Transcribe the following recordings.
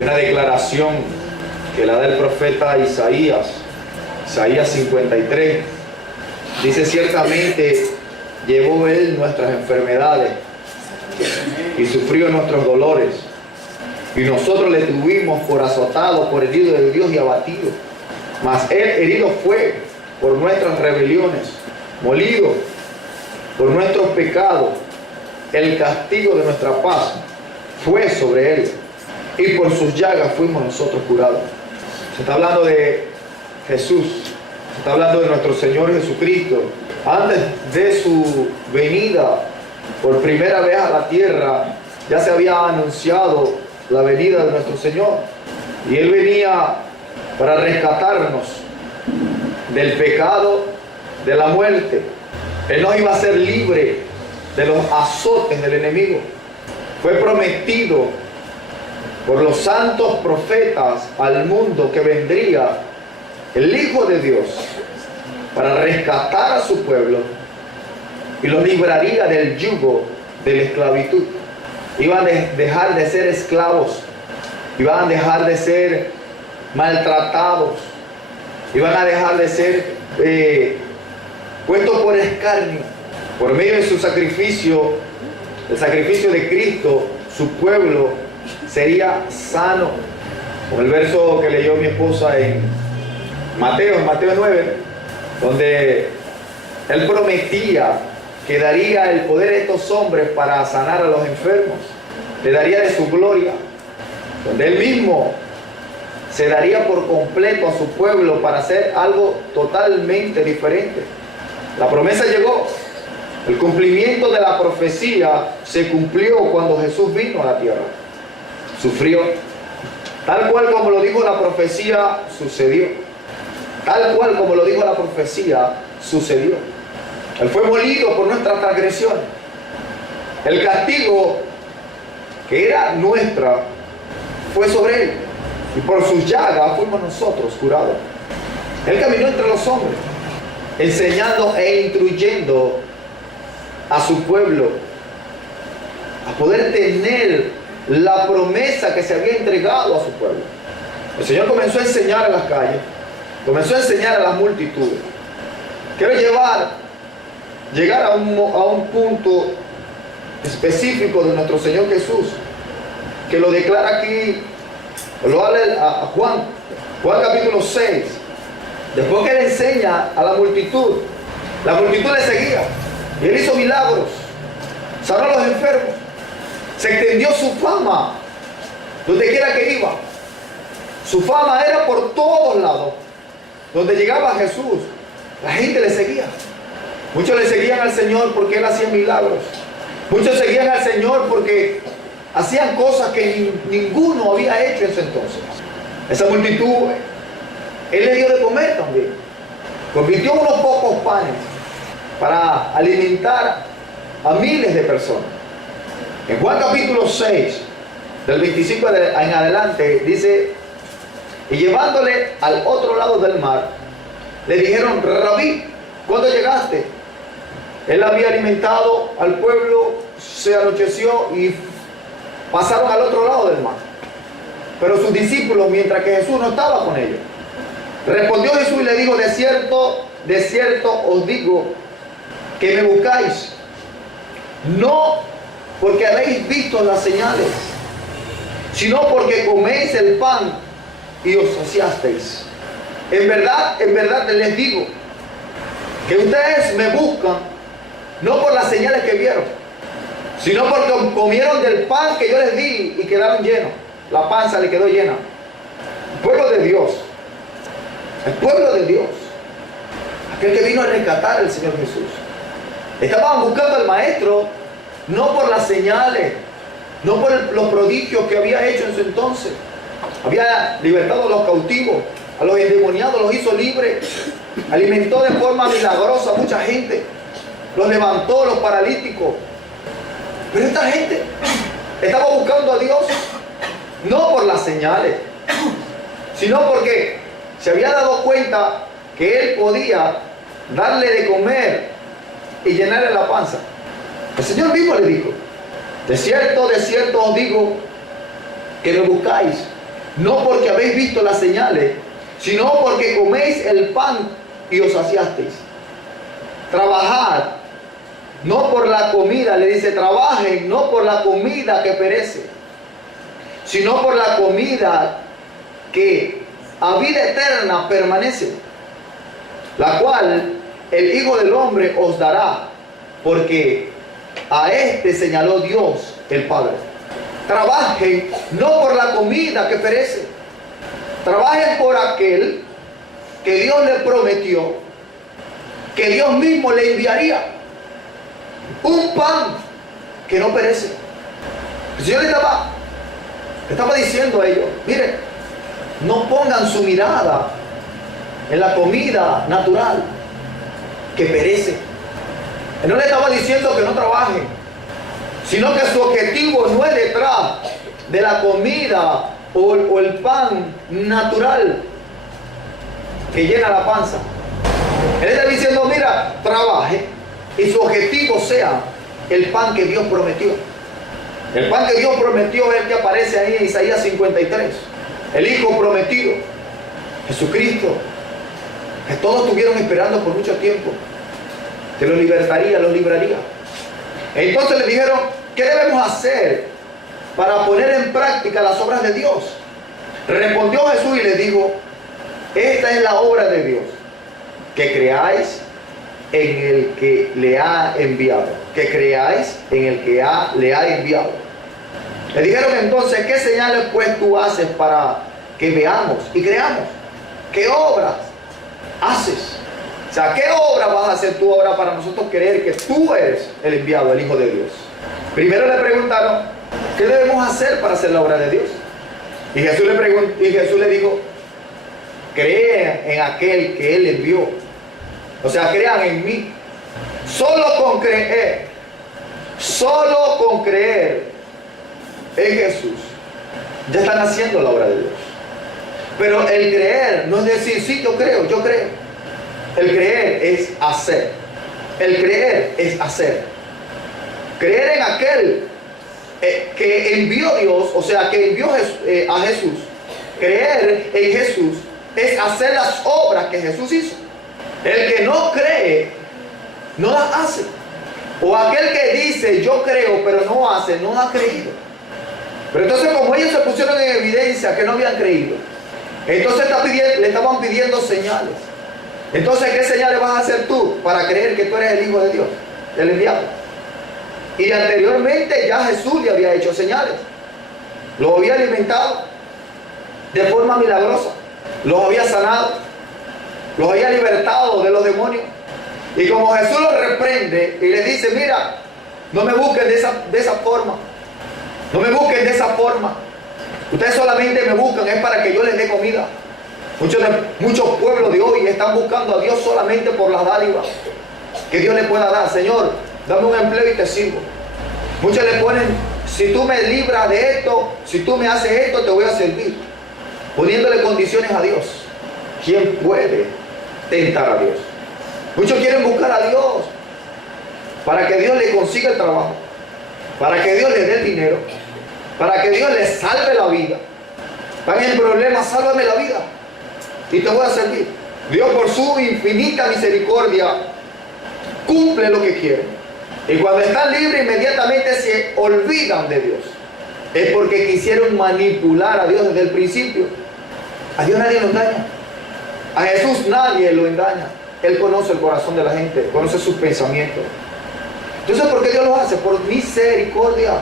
Una declaración que la da el profeta Isaías 53, dice: ciertamente llevó él nuestras enfermedades y sufrió nuestros dolores, y nosotros le tuvimos por azotado, por herido de Dios y abatido. Mas él herido fue por nuestras rebeliones, molido por nuestros pecados. El castigo de nuestra paz fue sobre él, y por sus llagas fuimos nosotros curados. Se está hablando de Jesús, se está hablando de nuestro Señor Jesucristo. Antes de su venida por primera vez a la tierra, ya se había anunciado la venida de nuestro Señor, y Él venía para rescatarnos del pecado, de la muerte. Él nos iba a hacer libre de los azotes del enemigo. Fue prometido por los santos profetas al mundo que vendría el Hijo de Dios para rescatar a su pueblo y lo libraría del yugo de la esclavitud. Iban a dejar de ser esclavos, iban a dejar de ser maltratados, iban a dejar de ser puestos por escarnio. Por medio de su sacrificio, el sacrificio de Cristo, su pueblo sería sano. Como el verso que leyó mi esposa en Mateo 9, donde Él prometía que daría el poder a estos hombres para sanar a los enfermos, le daría de su gloria, donde Él mismo se daría por completo a su pueblo para hacer algo totalmente diferente. La promesa llegó. El cumplimiento de la profecía se cumplió cuando Jesús vino a la tierra. Sufrió. Tal cual como lo dijo la profecía, sucedió. Tal cual como lo dijo la profecía, sucedió. Él fue molido por nuestras transgresiones. El castigo que era nuestra fue sobre Él, y por sus llagas fuimos nosotros curados. Él caminó entre los hombres, enseñando e instruyendo a su pueblo a poder tener la promesa que se había entregado a su pueblo. El Señor comenzó a enseñar en las calles, comenzó a enseñar a las multitudes. Quiero llegar a un punto específico de nuestro Señor Jesús, que lo declara aquí, lo habla a Juan capítulo 6. Después que Él enseña a la multitud le seguía, y Él hizo milagros, sanó a los enfermos, se extendió su fama donde quiera que iba. Su fama era por todos lados. Donde llegaba Jesús, la gente le seguía. Muchos le seguían al Señor porque Él hacía milagros. Muchos seguían al Señor porque hacían cosas que ninguno había hecho en ese entonces. Esa multitud, Él le dio de comer también. Convirtió unos pocos panes para alimentar a miles de personas. En Juan capítulo 6, del 25 en adelante, dice: y llevándole al otro lado del mar, le dijeron: Rabí, ¿cuándo llegaste? Él había alimentado al pueblo, se anocheció y pasaron al otro lado del mar. Pero sus discípulos, mientras que Jesús no estaba con ellos, respondió Jesús y le dijo: de cierto os digo que me buscáis, no porque habéis visto las señales, sino porque coméis el pan y os saciasteis. En verdad les digo que ustedes me buscan no por las señales que vieron, sino porque comieron del pan que yo les di y quedaron llenos. La panza le quedó llena. El pueblo de Dios, el pueblo de Dios, aquel que vino a rescatar al Señor Jesús, estaban buscando al Maestro no por las señales, no por los prodigios que había hecho en su entonces. Había libertado a los cautivos, a los endemoniados los hizo libres, alimentó de forma milagrosa a mucha gente, los levantó, los paralíticos. Pero esta gente estaba buscando a Dios no por las señales, sino porque se había dado cuenta que Él podía darle de comer y llenarle la panza. El Señor mismo le dijo: de cierto os digo que me buscáis no porque habéis visto las señales, sino porque coméis el pan y os saciasteis. Trabajad, no por la comida, le dice, trabajen, no por la comida que perece, sino por la comida que a vida eterna permanece, la cual el Hijo del Hombre os dará, porque a este señaló Dios el Padre. Trabajen no por la comida que perece, trabajen por aquel que Dios le prometió, que Dios mismo le enviaría, un pan que no perece. El Señor le estaba diciendo a ellos, miren, no pongan su mirada en la comida natural que perece. Él no le estaba diciendo que no trabajen, sino que su objetivo no es detrás de la comida o el pan natural que llena la panza. Él está diciendo, mira, trabaje y su objetivo sea el pan que Dios prometió. El pan que Dios prometió es el que aparece ahí en Isaías 53. El Hijo prometido, Jesucristo, que todos estuvieron esperando por mucho tiempo, que los libertaría, los libraría. Entonces le dijeron, ¿qué debemos hacer para poner en práctica las obras de Dios? Respondió Jesús y les dijo, esta es la obra de Dios, que creáis en el que le ha enviado. Que creáis en el que le ha enviado. Le dijeron entonces, ¿qué señales pues tú haces para que veamos y creamos? ¿Qué obras haces? O sea, ¿qué obra vas a hacer tú ahora para nosotros creer que tú eres el enviado, el Hijo de Dios? Primero le preguntaron, ¿qué debemos hacer para hacer la obra de Dios? Y Jesús le dijo, crean en aquel que Él envió. O sea, crean en mí. Solo con creer en Jesús, ya están haciendo la obra de Dios. Pero el creer no es decir, sí, yo creo. El creer es hacer. El creer es hacer. Creer en aquel que envió Dios, o sea, que envió a Jesús. Creer en Jesús es hacer las obras que Jesús hizo. El que no cree, no las hace. O aquel que dice, yo creo, pero no hace, no ha creído. Pero entonces, como ellos se pusieron en evidencia que no habían creído, entonces le estaban pidiendo señales. Entonces, ¿qué señales vas a hacer tú para creer que tú eres el Hijo de Dios, el enviado? Y anteriormente ya Jesús le había hecho señales. Los había alimentado de forma milagrosa. Los había sanado. Los había libertado de los demonios. Y como Jesús los reprende y les dice, mira, no me busquen de esa forma. No me busquen de esa forma. Ustedes solamente me buscan es para que yo les dé comida. Muchos pueblos de hoy están buscando a Dios solamente por las dádivas que Dios les pueda dar. Señor, dame un empleo y te sirvo. Muchos le ponen, si tú me libras de esto, si tú me haces esto, te voy a servir. Poniéndole condiciones a Dios. ¿Quién puede tentar a Dios? Muchos quieren buscar a Dios para que Dios le consiga el trabajo, para que Dios le dé el dinero, para que Dios le salve la vida. Están en problemas, sálvame la vida y te voy a servir. Dios, por su infinita misericordia, cumple lo que quiere. Y cuando están libres, inmediatamente se olvidan de Dios. Es porque quisieron manipular a Dios desde el principio. A Dios nadie lo engaña. A Jesús nadie lo engaña. Él conoce el corazón de la gente, conoce sus pensamientos. Entonces, ¿por qué Dios lo hace? Por misericordia.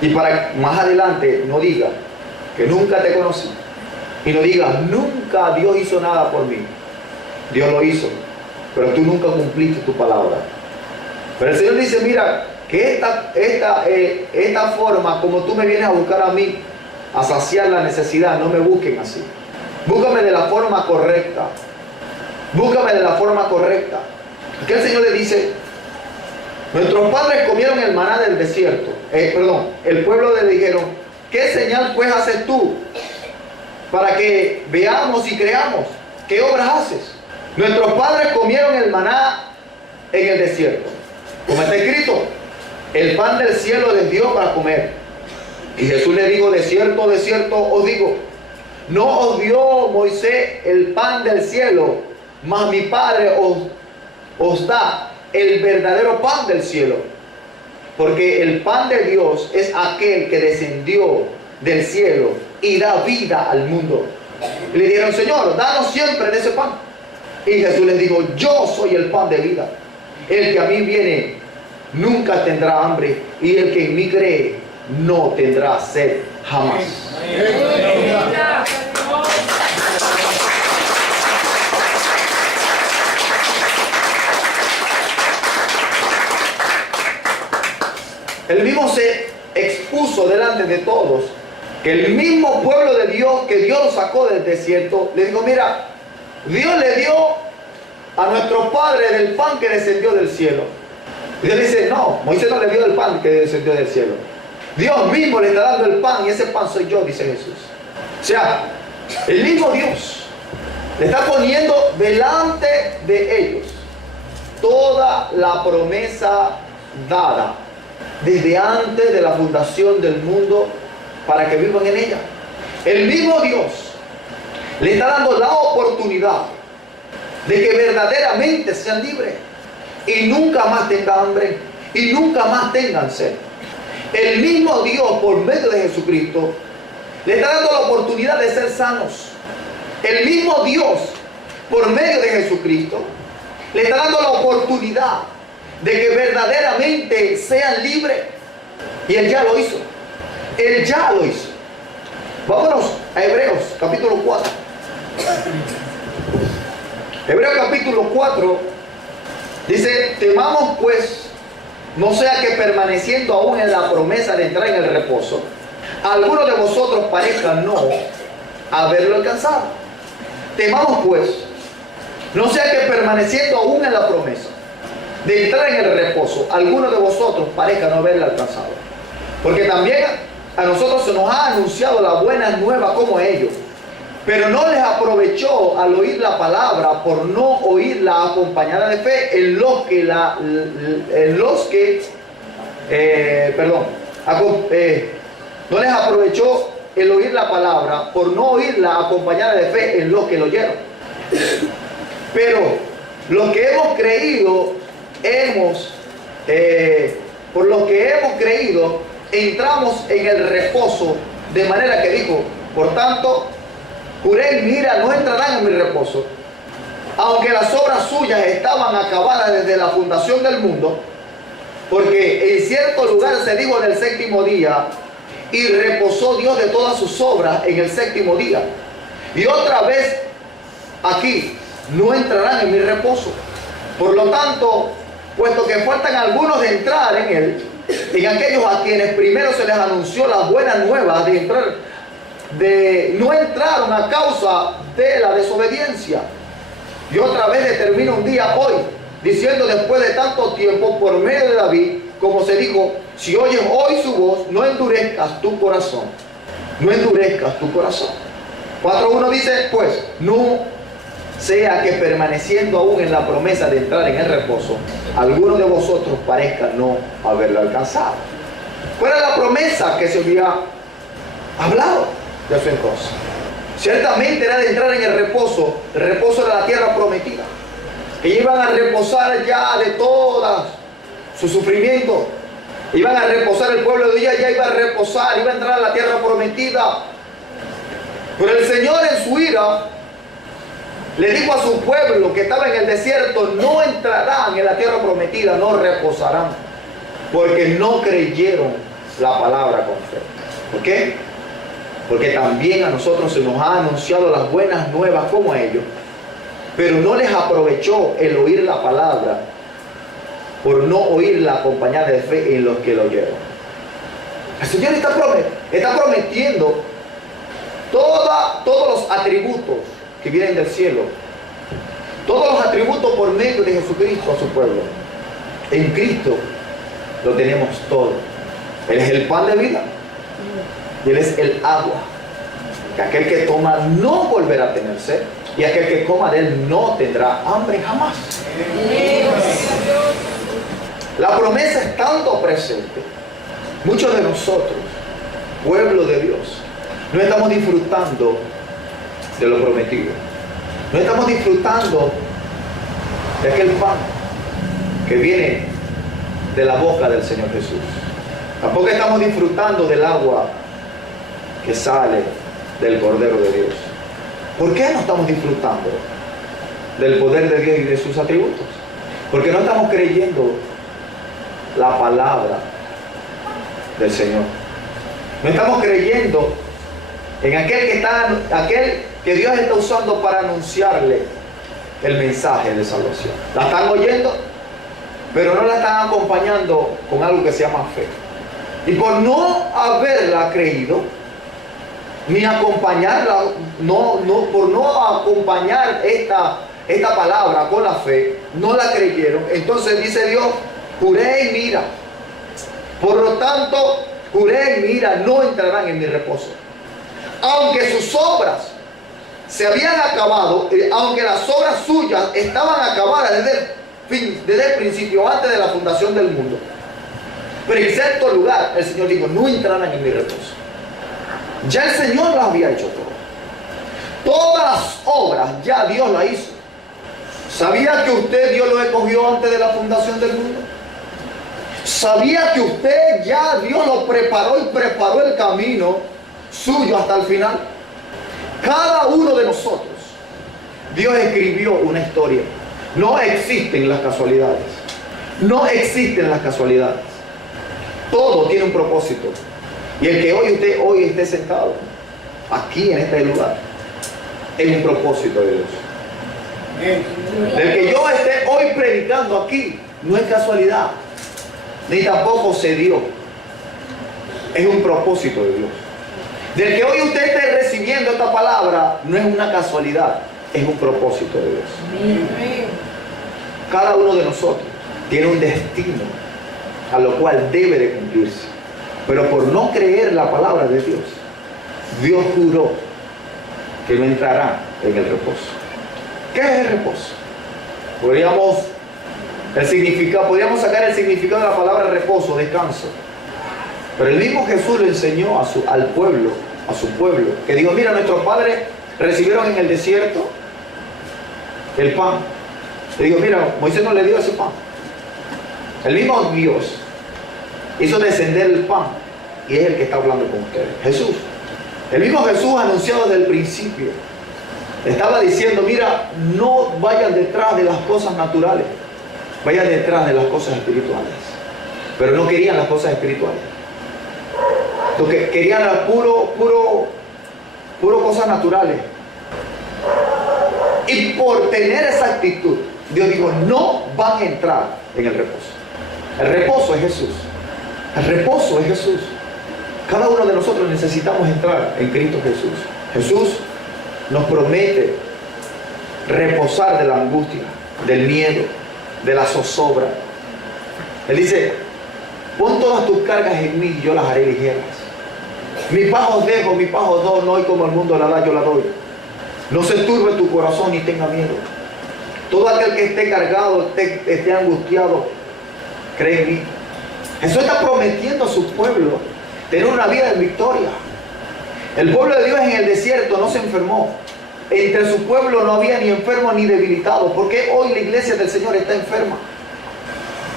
Y para más adelante no diga que nunca te conocí. Y no diga, nunca Dios hizo nada por mí. Dios lo hizo, pero tú nunca cumpliste tu palabra. Pero el Señor dice, mira, que esta forma, como tú me vienes a buscar a mí, a saciar la necesidad, no me busquen así. Búscame de la forma correcta. Búscame de la forma correcta. Aquí el Señor le dice, nuestros padres comieron el maná del desierto. El pueblo le dijeron, ¿qué señal pues haces tú para que veamos y creamos? ¿Qué obras haces? Nuestros padres comieron el maná en el desierto. Como está escrito, el pan del cielo les dio para comer. Y Jesús le dijo, de cierto os digo, no os dio Moisés el pan del cielo, mas mi Padre os da el verdadero pan del cielo. Porque el pan de Dios es aquel que descendió del cielo y da vida al mundo. Y le dijeron, Señor, danos siempre de ese pan. Y Jesús les dijo, yo soy el pan de vida. El que a mí viene nunca tendrá hambre, y el que en mí cree no tendrá sed jamás. Él mismo se expuso delante de todos que el mismo pueblo de Dios, que Dios lo sacó del desierto, le dijo, mira, Dios le dio a nuestro padre del pan que descendió del cielo. Y Dios dice, no, Moisés no le dio el pan que descendió del cielo. Dios mismo le está dando el pan, y ese pan soy yo, dice Jesús. O sea, el mismo Dios le está poniendo delante de ellos toda la promesa dada desde antes de la fundación del mundo para que vivan en ella. El mismo Dios le está dando la oportunidad de que verdaderamente sean libres y nunca más tengan hambre y nunca más tengan sed. El mismo Dios, por medio de Jesucristo, le está dando la oportunidad de ser sanos. El mismo Dios, por medio de Jesucristo, le está dando la oportunidad de que verdaderamente sean libres. Y Él ya lo hizo. Él ya lo hizo. Vámonos a Hebreos capítulo 4. Hebreos capítulo 4 dice, temamos pues, no sea que permaneciendo aún en la promesa de entrar en el reposo, algunos de vosotros parezcan no haberlo alcanzado. Temamos pues, no sea que permaneciendo aún en la promesa de entrar en el reposo, algunos de vosotros parezcan no haberlo alcanzado. Porque también a nosotros se nos ha anunciado la buena nueva como ellos, pero no les aprovechó al oír la palabra por no oírla acompañada de fe no les aprovechó el oír la palabra por no oírla acompañada de fe en los que lo oyeron. Pero los que hemos creído, por lo que hemos creído, entramos en el reposo, de manera que dijo, por tanto, juré, mira, no entrarán en mi reposo, aunque las obras suyas estaban acabadas desde la fundación del mundo, porque en cierto lugar se dijo en el séptimo día, y reposó Dios de todas sus obras en el séptimo día. Y otra vez aquí, no entrarán en mi reposo. Por lo tanto, puesto que faltan algunos de entrar en él, en aquellos a quienes primero se les anunció las buenas nuevas no entraron a causa de la desobediencia. Y otra vez determina un día hoy, diciendo después de tanto tiempo por medio de David, como se dijo, si oyes hoy su voz, no endurezcas tu corazón. No endurezcas tu corazón. 4.1 dice, pues, no sea que permaneciendo aún en la promesa de entrar en el reposo, alguno de vosotros parezca no haberlo alcanzado. ¿Cuál era la promesa que se había hablado de su entonces? Ciertamente era de entrar en el reposo de la tierra prometida. Que iban a reposar ya de todas su sufrimiento. Iban a reposar, el pueblo de Dios ya iba a reposar, iba a entrar a la tierra prometida. Pero el Señor en su ira le dijo a su pueblo que estaba en el desierto, no entrarán en la tierra prometida, no reposarán, porque no creyeron la palabra con fe. ¿Por qué? Porque también a nosotros se nos ha anunciado las buenas nuevas como a ellos, pero no les aprovechó el oír la palabra por no oírla acompañada de fe en los que lo oyeron. El Señor está prometiendo todos los atributos que vienen del cielo, todos los atributos por medio de Jesucristo a su pueblo. En Cristo lo tenemos todo. Él es el pan de vida y Él es el agua, que aquel que toma no volverá a tener sed, y aquel que coma de Él no tendrá hambre jamás. La promesa estando presente, muchos de nosotros pueblo de Dios, no estamos disfrutando de lo prometido. No estamos disfrutando de aquel pan que viene de la boca del Señor Jesús. Tampoco estamos disfrutando del agua que sale del Cordero de Dios. ¿Por qué no estamos disfrutando del poder de Dios y de sus atributos? Porque no estamos creyendo la palabra del Señor. No estamos creyendo en aquel que Dios está usando para anunciarle el mensaje de salvación. La están oyendo, pero no la están acompañando con algo que se llama fe. Y por no haberla creído, ni acompañarla, por no acompañar esta palabra con la fe, no la creyeron. Entonces dice Dios, juré y mira. Por lo tanto, juré y mira, no entrarán en mi reposo. Aunque sus obras se habían acabado, aunque las obras suyas estaban acabadas desde el principio, antes de la fundación del mundo. Pero en cierto lugar, el Señor dijo, no entrarán en mi reposo. Ya el Señor las había hecho todo. Todas las obras ya Dios las hizo. ¿Sabía que usted Dios lo escogió antes de la fundación del mundo? ¿Sabía que usted ya Dios lo preparó y preparó el camino suyo hasta el final? Cada uno de nosotros, Dios escribió una historia. No existen las casualidades. No existen las casualidades. Todo tiene un propósito. Y el que hoy esté sentado aquí en este lugar es un propósito de Dios. Del que yo esté hoy predicando aquí no es casualidad, ni tampoco se dio. Es un propósito de Dios. Del que hoy usted esté recibiendo esta palabra no es una casualidad, es un propósito de Dios. Cada uno de nosotros tiene un destino a lo cual debe de cumplirse. Pero por no creer la palabra de Dios, Dios juró que no entrará en el reposo. ¿Qué es el reposo? Podríamos sacar el significado de la palabra reposo, descanso. Pero el mismo Jesús le enseñó a su pueblo, que dijo, mira, nuestros padres recibieron en el desierto el pan. Le digo, mira, Moisés no le dio ese pan. El mismo Dios hizo descender el pan y es el que está hablando con ustedes. Jesús. El mismo Jesús anunciado desde el principio. Estaba diciendo, mira, no vayan detrás de las cosas naturales, vayan detrás de las cosas espirituales. Pero no querían las cosas espirituales. Lo que querían era puro cosas naturales. Y por tener esa actitud, Dios dijo, no van a entrar en el reposo. El reposo es Jesús. El reposo es Jesús. Cada uno de nosotros necesitamos entrar en Cristo Jesús. Jesús nos promete reposar de la angustia, del miedo, de la zozobra. Él dice, pon todas tus cargas en mí y yo las haré ligeras. Mi paz os dejo, mi paz os doy, no hoy como el mundo la da, yo la doy. No se turbe tu corazón ni tenga miedo. Todo aquel que esté cargado, esté angustiado, cree en mí. Jesús está prometiendo a su pueblo tener una vida de victoria. El pueblo de Dios en el desierto no se enfermó. Entre su pueblo no había ni enfermo ni debilitado. ¿Por qué hoy la iglesia del Señor está enferma?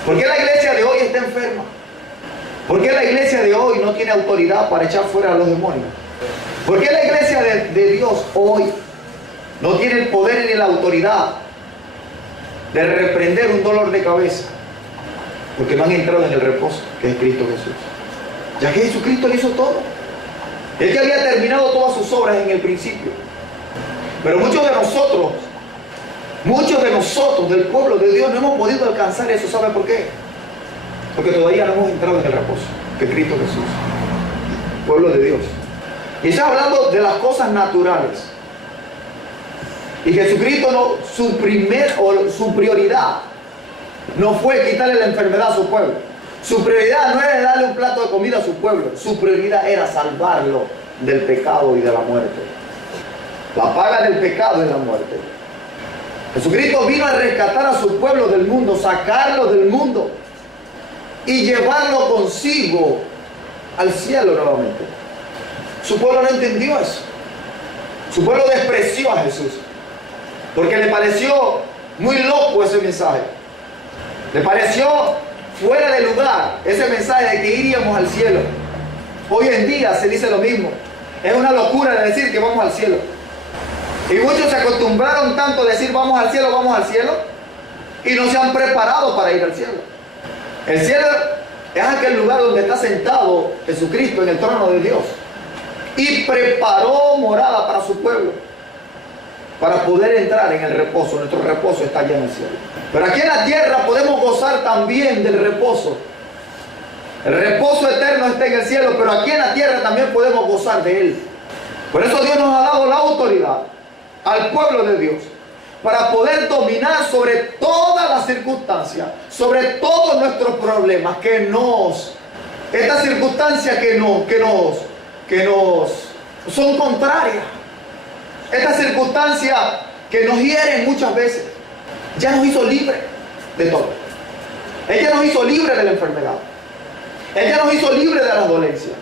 ¿Por qué la iglesia de hoy está enferma? ¿Por qué la iglesia de hoy no tiene autoridad para echar fuera a los demonios? ¿Por qué la iglesia de Dios hoy no tiene el poder ni la autoridad de reprender un dolor de cabeza? Porque no han entrado en el reposo que es Cristo Jesús. Ya que Jesucristo le hizo todo. Él ya había terminado todas sus obras en el principio. Pero muchos de nosotros del pueblo de Dios no hemos podido alcanzar eso. ¿Sabe por qué? Porque todavía no hemos entrado en el reposo que es Cristo Jesús. Pueblo de Dios. Y está hablando de las cosas naturales. Y Jesucristo su prioridad no fue quitarle la enfermedad a su pueblo. Su prioridad no era darle un plato de comida a su pueblo. Su prioridad era salvarlo del pecado y de la muerte. La paga del pecado es la muerte. Jesucristo vino a rescatar a su pueblo del mundo, sacarlo del mundo y llevarlo consigo al cielo nuevamente. Su pueblo no entendió eso. Su pueblo despreció a Jesús, porque le pareció muy loco ese mensaje. Le pareció fuera de lugar ese mensaje de que iríamos al cielo. Hoy en día se dice lo mismo. Es una locura de decir que vamos al cielo. Y muchos se acostumbraron tanto a decir vamos al cielo, y no se han preparado para ir al cielo. El cielo es aquel lugar donde está sentado Jesucristo en el trono de Dios, y preparó morada para su pueblo, para poder entrar en el reposo. Nuestro reposo está allá en el cielo. Pero aquí en la tierra podemos gozar también del reposo. El reposo eterno está en el cielo, pero aquí en la tierra también podemos gozar de él. Por eso Dios nos ha dado la autoridad al pueblo de Dios para poder dominar sobre todas las circunstancias, sobre todos nuestros problemas estas circunstancias que nos son contrarias, estas circunstancias que nos hieren muchas veces. Ya nos hizo libre de todo. Ella nos hizo libre de la enfermedad. Ella nos hizo libre de las dolencias.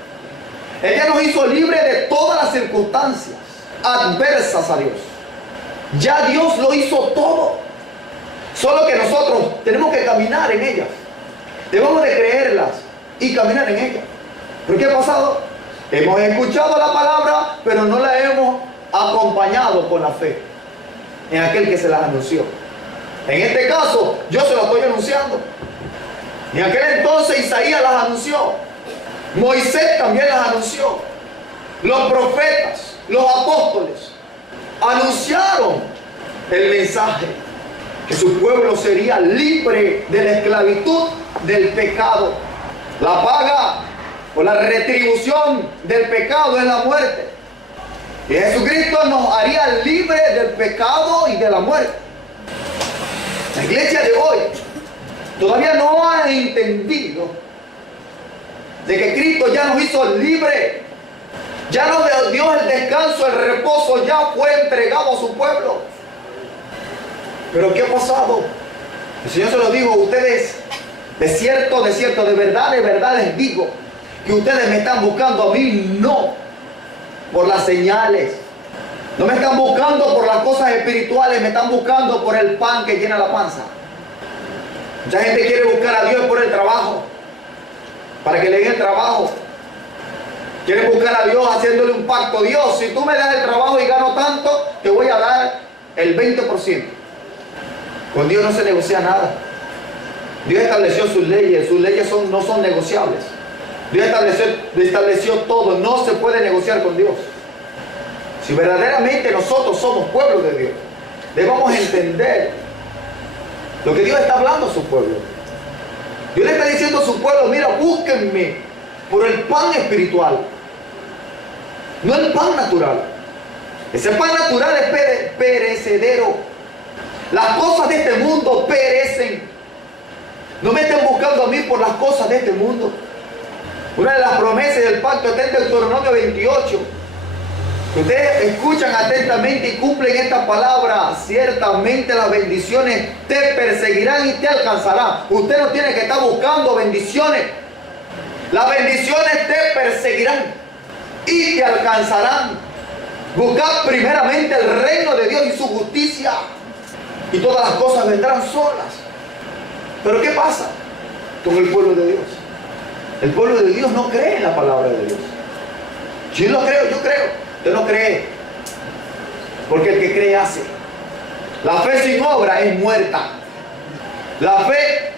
Ella nos hizo libre de todas las circunstancias adversas a Dios. Ya Dios lo hizo todo. Solo que nosotros tenemos que caminar en ellas. Debemos de creerlas y caminar en ellas. ¿Pero qué ha pasado? Hemos escuchado la palabra, pero no la hemos acompañado con la fe en aquel que se las anunció. En este caso, yo se lo estoy anunciando. En aquel entonces Isaías las anunció. Moisés también las anunció. Los profetas, los apóstoles, anunciaron el mensaje, que su pueblo sería libre de la esclavitud del pecado. La paga o la retribución del pecado es la muerte. Y Jesucristo nos haría libres del pecado y de la muerte. La iglesia de hoy todavía no ha entendido de que Cristo ya nos hizo libres. Ya nos dio el descanso, el reposo, ya fue entregado a su pueblo. Pero ¿qué ha pasado? El Señor se lo dijo a ustedes: de cierto, de verdad les digo, que ustedes me están buscando a mí no por las señales, no me están buscando por las cosas espirituales, me están buscando por el pan que llena la panza. Mucha gente quiere buscar a Dios por el trabajo, para que le den el trabajo. Quiere buscar a Dios haciéndole un pacto. Dios, si tú me das el trabajo y gano tanto, te voy a dar el 20%. Con Dios no se negocia nada. Dios estableció sus leyes no son negociables. Dios estableció todo, no se puede negociar con Dios. Si verdaderamente nosotros somos pueblo de Dios, debemos entender lo que Dios está hablando a su pueblo. Dios le está diciendo a su pueblo: mira, búsquenme por el pan espiritual, no el pan natural. Ese pan natural es perecedero. Las cosas de este mundo perecen. No me estén buscando a mí por las cosas de este mundo. Una de las promesas del pacto está en Deuteronomio 28. Que ustedes escuchan atentamente y cumplen esta palabra: ciertamente las bendiciones te perseguirán y te alcanzarán. Usted no tiene que estar buscando bendiciones. Las bendiciones te perseguirán y te alcanzarán. Buscad primeramente el reino de Dios y su justicia, y todas las cosas vendrán solas. Pero ¿qué pasa con el pueblo de Dios? El pueblo de Dios no cree en la palabra de Dios. Yo lo creo, yo creo. Usted no cree, porque el que cree hace. La fe sin obra es muerta. La fe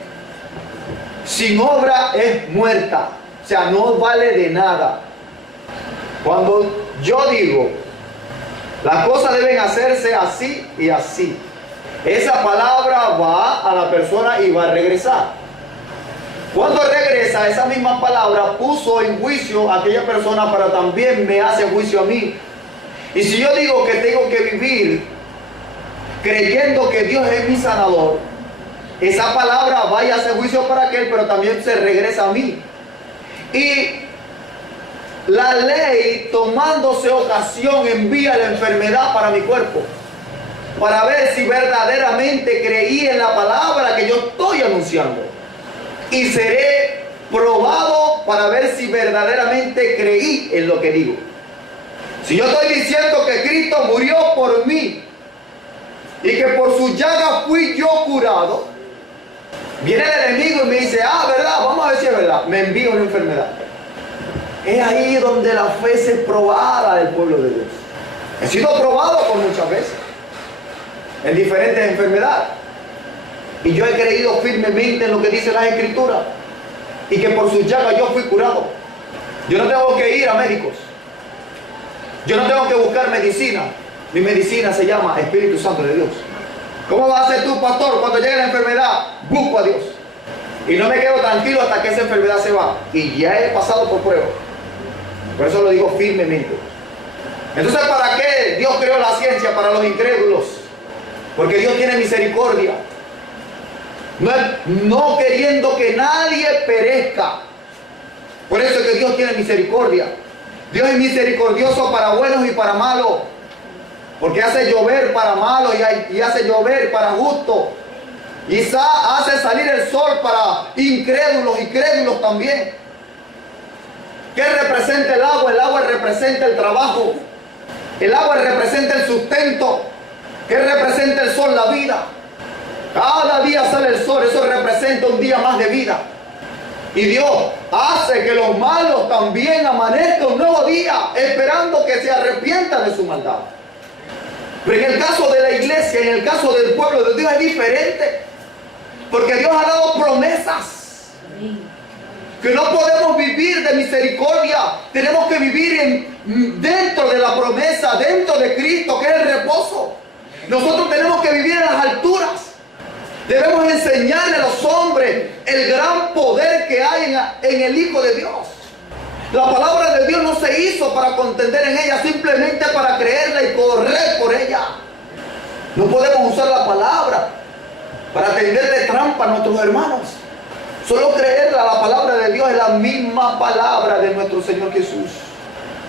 sin obra es muerta. O sea, no vale de nada. Cuando yo digo, las cosas deben hacerse así y así, esa palabra va a la persona y va a regresar. Cuando regresa, esa misma palabra puso en juicio a aquella persona, pero también me hace juicio a mí. Y si yo digo que tengo que vivir creyendo que Dios es mi sanador, esa palabra va y hace juicio para aquel, pero también se regresa a mí. Y la ley, tomándose ocasión, envía la enfermedad para mi cuerpo, para ver si verdaderamente creí en la palabra que yo estoy anunciando. Y seré probado para ver si verdaderamente creí en lo que digo. Si yo estoy diciendo que Cristo murió por mí y que por su llaga fui yo curado, viene el enemigo y me dice, verdad, vamos a ver si es verdad, me envía una enfermedad. Es ahí donde la fe es probada del pueblo de Dios. He sido probado por muchas veces en diferentes enfermedades, y yo he creído firmemente en lo que dice las Escrituras, y que por su llaga yo fui curado. Yo no tengo que ir a médicos, yo no tengo que buscar medicina. Mi medicina se llama Espíritu Santo de Dios. ¿Cómo vas a ser tú, pastor, cuando llegue la enfermedad? Busco a Dios y no me quedo tranquilo hasta que esa enfermedad se va, y ya he pasado por prueba. Por eso lo digo firmemente. Entonces, ¿para qué Dios creó la ciencia? Para los incrédulos, porque Dios tiene misericordia, no queriendo que nadie perezca. Por eso es que Dios tiene misericordia. Dios es misericordioso para buenos y para malos, porque hace llover para malos y hace llover para justos, y hace salir el sol para incrédulos y crédulos también. ¿Qué representa el agua? El agua representa el trabajo, el agua representa el sustento. ¿Qué representa el sol? La vida. Cada día sale el sol, eso representa un día más de vida. Y Dios hace que los malos también amanezcan un nuevo día, esperando que se arrepientan de su maldad. Pero en el caso de la iglesia, en el caso del pueblo de Dios es diferente, porque Dios ha dado promesas. Que no podemos vivir de misericordia, tenemos que vivir dentro de la promesa, dentro de Cristo, que es el reposo. Nosotros tenemos que vivir en las alturas. Debemos enseñarle a los hombres el gran poder que hay en el Hijo de Dios. La palabra de Dios no se hizo para contender en ella, simplemente para creerla y correr por ella. No podemos usar la palabra para tenderle trampa a nuestros hermanos. Solo creerla. La palabra de Dios es la misma palabra de nuestro Señor Jesús.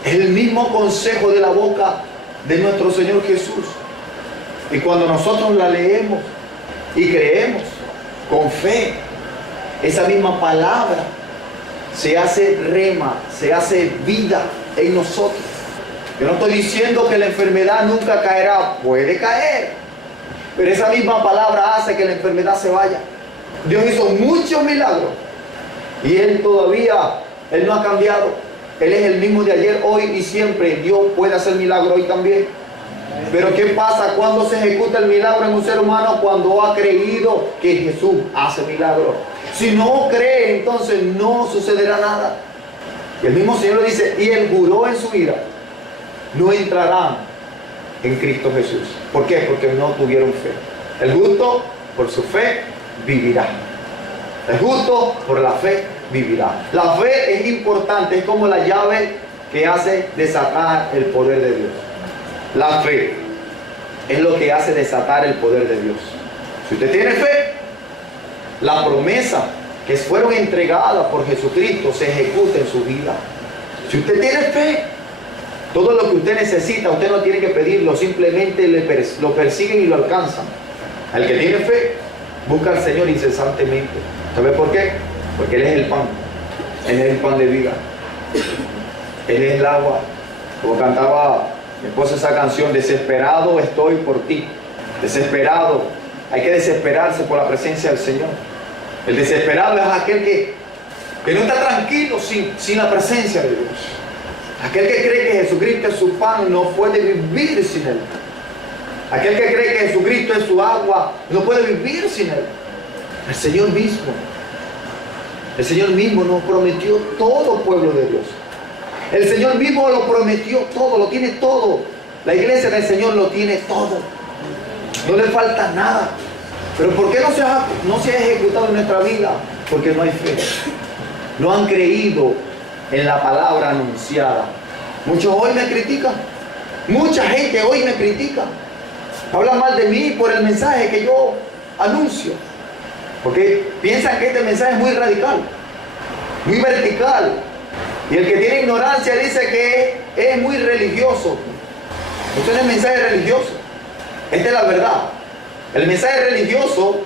Es el mismo consejo de la boca de nuestro Señor Jesús. Y cuando nosotros la leemos y creemos con fe, esa misma palabra se hace rema, se hace vida en nosotros. Yo no estoy diciendo que la enfermedad nunca caerá, puede caer, pero esa misma palabra hace que la enfermedad se vaya. Dios hizo muchos milagros y Él no ha cambiado. Él es el mismo de ayer, hoy y siempre. Dios puede hacer milagros hoy también. Pero ¿qué pasa cuando se ejecuta el milagro en un ser humano? Cuando ha creído que Jesús hace milagros. Si no cree, entonces no sucederá nada. Y el mismo Señor lo dice, y Él juró en su ira, no entrarán en Cristo Jesús. ¿Por qué? Porque no tuvieron fe. El justo por su fe vivirá. El justo por la fe vivirá. La fe es importante, es como la llave que hace desatar el poder de Dios. La fe es lo que hace desatar el poder de Dios. Si usted tiene fe, la promesa que fueron entregadas por Jesucristo se ejecuta en su vida. Si usted tiene fe, todo lo que usted necesita, usted no tiene que pedirlo, simplemente lo persiguen y lo alcanzan. Al que tiene fe, busca al Señor incesantemente. ¿Sabe por qué? Porque Él es el pan. Él es el pan de vida. Él es el agua. Como cantaba mi esposa esa canción, desesperado estoy por ti. Desesperado. Hay que desesperarse por la presencia del Señor. El desesperado es aquel que no está tranquilo sin la presencia de Dios. Aquel que cree que Jesucristo es su pan no puede vivir sin Él. Aquel que cree que Jesucristo es su agua no puede vivir sin Él. El Señor mismo nos prometió todo, pueblo de Dios. El Señor mismo lo prometió todo, lo tiene todo. La iglesia del Señor lo tiene todo. No le falta nada. Pero ¿por qué no se ha ejecutado en nuestra vida? Porque no hay fe. No han creído en la palabra anunciada. Muchos hoy me critican. Mucha gente hoy me critica. Habla mal de mí por el mensaje que yo anuncio. Porque piensan que este mensaje es muy radical, muy vertical. Y el que tiene ignorancia dice que es muy religioso. Esto no es mensaje religioso. Esta es la verdad. El mensaje religioso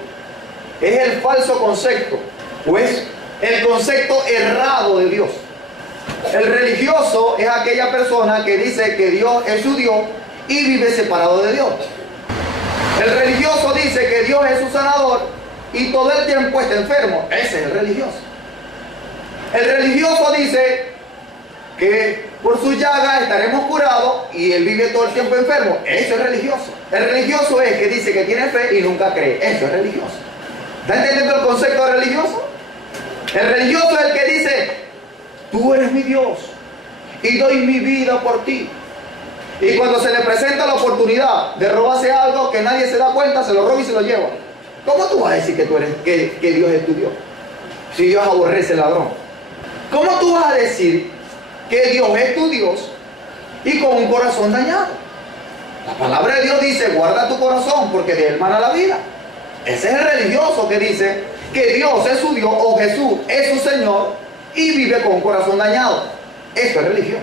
es el falso concepto, o es el concepto errado de Dios. El religioso es aquella persona que dice que Dios es su Dios y vive separado de Dios. El religioso dice que Dios es su sanador y todo el tiempo está enfermo. Ese es el religioso. El religioso dice que por su llaga estaremos curados y él vive todo el tiempo enfermo. Eso es religioso. El religioso es que dice que tiene fe y nunca cree. Eso es religioso. ¿Está entendiendo el concepto de religioso? El religioso es el que dice: tú eres mi Dios y doy mi vida por ti. Y cuando se le presenta la oportunidad de robarse algo que nadie se da cuenta, se lo roba y se lo lleva. ¿Cómo tú vas a decir que tú eres, que Dios es tu Dios? Si Dios aborrece al ladrón. ¿Cómo tú vas a decir que Dios es tu Dios y con un corazón dañado? La palabra de Dios dice: guarda tu corazón porque de él mana la vida. Ese es el religioso que dice que Dios es su Dios o Jesús es su Señor y vive con un corazón dañado. Eso es religión.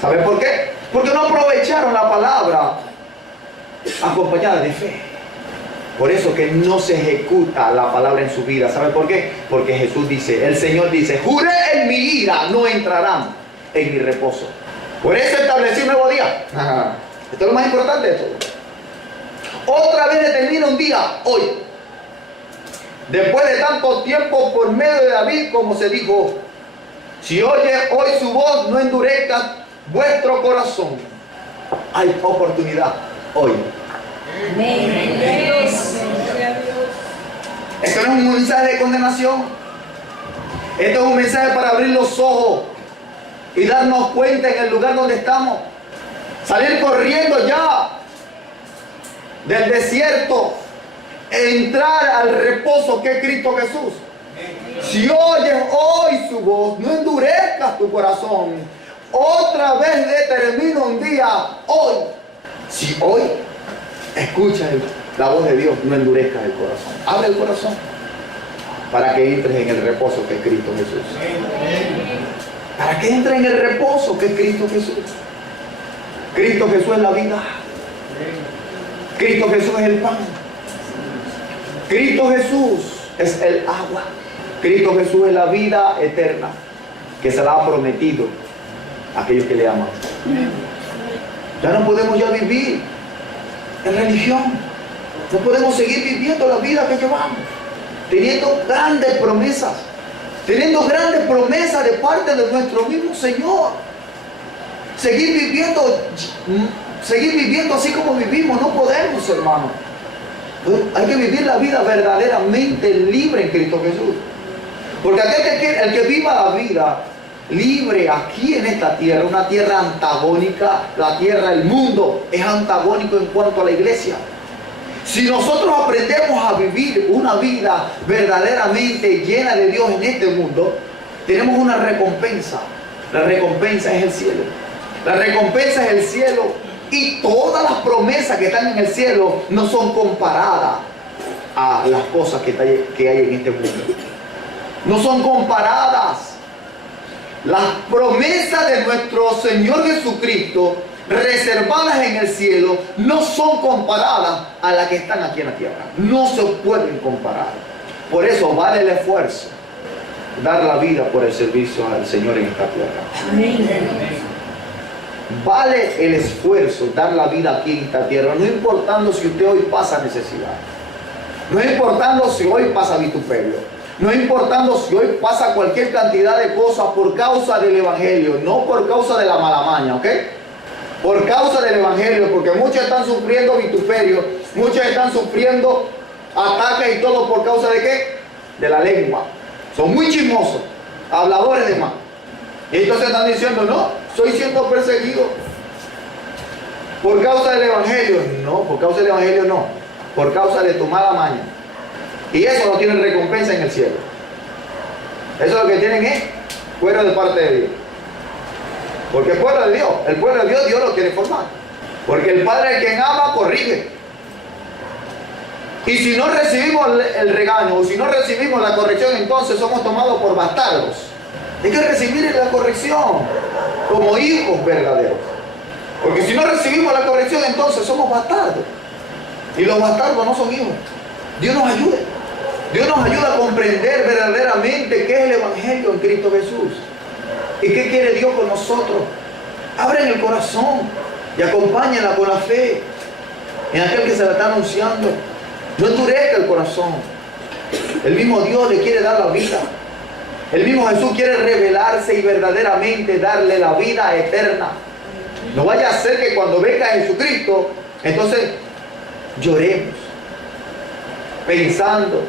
¿Saben por qué? Porque no aprovecharon la palabra acompañada de fe. Por eso que no se ejecuta la palabra en su vida. ¿Saben por qué? Porque Jesús dice, el Señor dice: juré en mi ira, no entrarán en mi reposo. Por eso establecí un nuevo día. Esto es lo más importante de todo. Otra vez determina un día, hoy. Después de tanto tiempo por medio de David, como se dijo: si oye hoy su voz, no endurezca vuestro corazón. Hay oportunidad hoy. Amén. Esto no es un mensaje de condenación. Esto es un mensaje para abrir los ojos y darnos cuenta en el lugar donde estamos. Salir corriendo ya del desierto, entrar al reposo que es Cristo Jesús. Si oyes hoy su voz, no endurezcas tu corazón. Otra vez determina un día, hoy. Si hoy escuchas la voz de Dios, no endurezcas el corazón. Abre el corazón para que entres en el reposo que es Cristo Jesús. Para que entres en el reposo que es Cristo Jesús. Cristo Jesús es la vida. Cristo Jesús es el pan. Cristo Jesús es el agua. Cristo Jesús es la vida eterna que se la ha prometido a aquellos que le aman. Ya no podemos ya vivir en religión. No podemos seguir viviendo la vida que llevamos, teniendo grandes promesas, teniendo grandes promesas de parte de nuestro mismo Señor. Seguir viviendo así como vivimos, no podemos, hermano. Hay que vivir la vida verdaderamente libre en Cristo Jesús. Porque el que viva la vida libre aquí en esta tierra, una tierra antagónica, la tierra, el mundo es antagónico en cuanto a la iglesia. Si nosotros aprendemos a vivir una vida verdaderamente llena de Dios en este mundo, tenemos una recompensa. La recompensa es el cielo. La recompensa es el cielo. Y todas las promesas que están en el cielo no son comparadas a las cosas que hay en este mundo. No son comparadas. Las promesas de nuestro Señor Jesucristo reservadas en el cielo no son comparadas a las que están aquí en la tierra. No se pueden comparar. Por eso vale el esfuerzo dar la vida por el servicio al Señor en esta tierra. Amén. Vale el esfuerzo dar la vida aquí en esta tierra, no importando si usted hoy pasa necesidad, no importando si hoy pasa vituperio, no importando si hoy pasa cualquier cantidad de cosas por causa del Evangelio, no por causa de la mala maña, ¿ok? Por causa del Evangelio, porque muchos están sufriendo vituperio, muchos están sufriendo ataques y todo por causa de ¿qué? De la lengua. Son muy chismosos, habladores de más. Y entonces están diciendo: no, estoy siendo perseguido por causa del Evangelio. No, por causa del Evangelio no, por causa de tu mala maña. Y eso no tiene recompensa en el cielo. Eso lo que tienen es fuera de parte de Dios. Porque fuera de Dios, el pueblo de Dios, Dios lo quiere formar. Porque el Padre, quien ama, corrige. Y si no recibimos el regaño, o si no recibimos la corrección, entonces somos tomados por bastardos. Hay que recibir la corrección como hijos verdaderos. Porque si no recibimos la corrección, entonces somos bastardos. Y los bastardos no son hijos. Dios nos ayude. Dios nos ayuda a comprender verdaderamente qué es el Evangelio en Cristo Jesús. ¿Y qué quiere Dios con nosotros? Abren el corazón y acompáñenla con la fe en aquel que se la está anunciando. No endurezca el corazón. El mismo Dios le quiere dar la vida. El mismo Jesús quiere revelarse y verdaderamente darle la vida eterna. No vaya a ser que cuando venga Jesucristo, entonces lloremos, pensando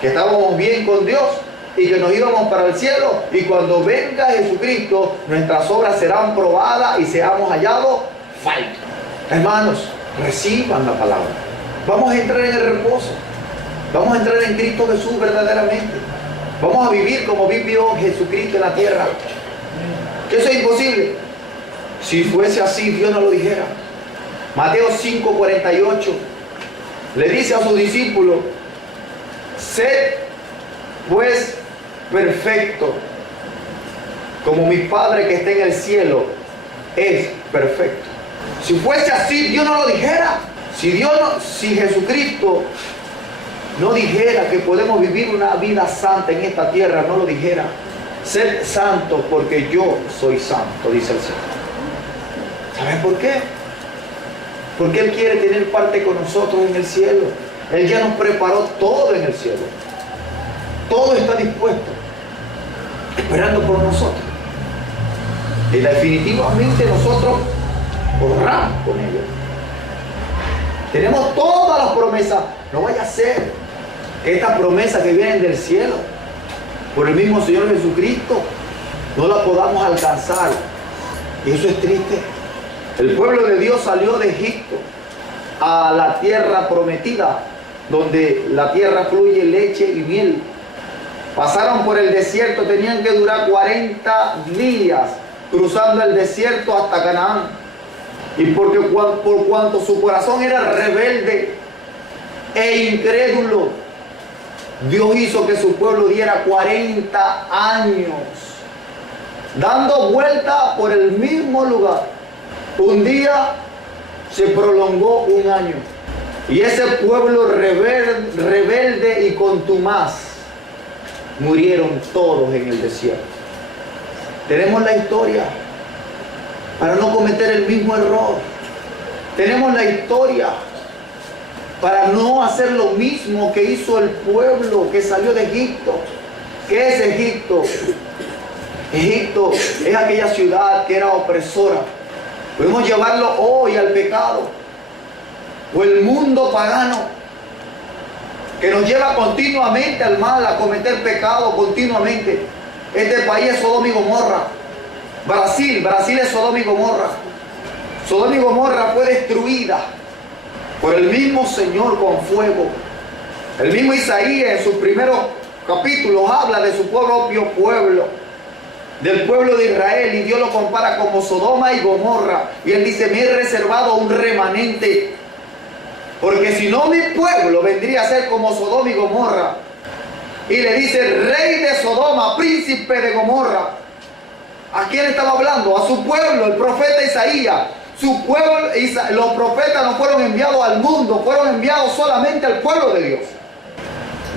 que estábamos bien con Dios y que nos íbamos para el cielo, y cuando venga Jesucristo, nuestras obras serán probadas y seamos hallados faltos. Hermanos, reciban la palabra. Vamos a entrar en el reposo. Vamos a entrar en Cristo Jesús verdaderamente. Vamos a vivir como vivió Jesucristo en la tierra. ¿Que eso es imposible? Si fuese así, Dios no lo dijera. Mateo 5:48 le dice a sus discípulos: sed pues perfecto, como mi Padre que está en el cielo es perfecto. Si fuese así, Dios no lo dijera. Si Jesucristo no dijera que podemos vivir una vida santa en esta tierra, no lo dijera. Sed santos porque yo soy santo, dice el Señor. ¿Saben por qué? Porque Él quiere tener parte con nosotros en el cielo. Él ya nos preparó todo en el cielo. Todo está dispuesto, esperando por nosotros. Y definitivamente nosotros corramos con ellos. Tenemos todas las promesas. No vaya a ser que estas promesas que vienen del cielo por el mismo Señor Jesucristo no las podamos alcanzar. Y eso es triste. El pueblo de Dios salió de Egipto a la tierra prometida, donde la tierra fluye leche y miel. Pasaron por el desierto, tenían que durar 40 días cruzando el desierto hasta Canaán. Y por cuanto su corazón era rebelde e incrédulo, Dios hizo que su pueblo diera 40 años dando vuelta por el mismo lugar. Un día se prolongó un año, y ese pueblo rebelde y contumaz murieron todos en el desierto. Tenemos la historia para no cometer el mismo error. Tenemos la historia para no hacer lo mismo que hizo el pueblo que salió de Egipto. ¿Qué es Egipto? Egipto es aquella ciudad que era opresora. Podemos llevarlo hoy al pecado, o el mundo pagano que nos lleva continuamente al mal, a cometer pecado continuamente. Este país es Sodoma y Gomorra. Brasil es Sodoma y Gomorra. Sodoma y Gomorra fue destruida por el mismo Señor con fuego. El mismo Isaías en sus primeros capítulos habla de su propio pueblo, del pueblo de Israel, y Dios lo compara como Sodoma y Gomorra. Y Él dice: me he reservado un remanente, porque si no mi pueblo vendría a ser como Sodoma y Gomorra. Y le dice: rey de Sodoma, príncipe de Gomorra. ¿A quién estaba hablando? A su pueblo, el profeta Isaías. Su pueblo, los profetas no fueron enviados al mundo, fueron enviados solamente al pueblo de Dios.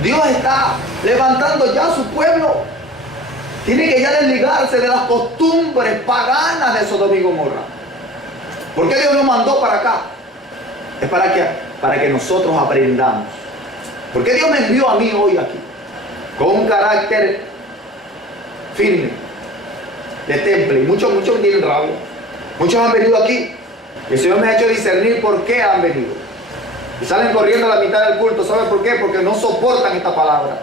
Dios está levantando ya a su pueblo. Tiene que ya desligarse de las costumbres paganas de Sodoma y Gomorra. ¿Por qué Dios nos mandó para acá? Es para que nosotros aprendamos. ¿Por qué Dios me envió a mí hoy aquí? Con un carácter firme, de temple. Muchos tienen rabia. Muchos han venido aquí. El Señor me ha hecho discernir por qué han venido. Y salen corriendo a la mitad del culto. ¿Saben por qué? Porque no soportan esta palabra.